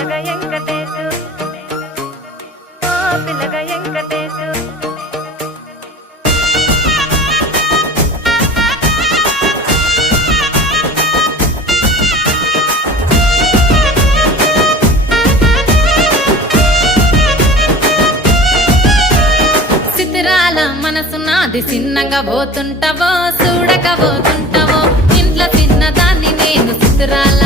పిల్లగా వెంకటేశు ఓ పిల్లగా వెంకటేశు సితిరాల మనసు నాది చిన్నగా పోతుంటావో చూడక పోతుంటావో ఇంట్లో చిన్నదాన్ని నేను సితిరాల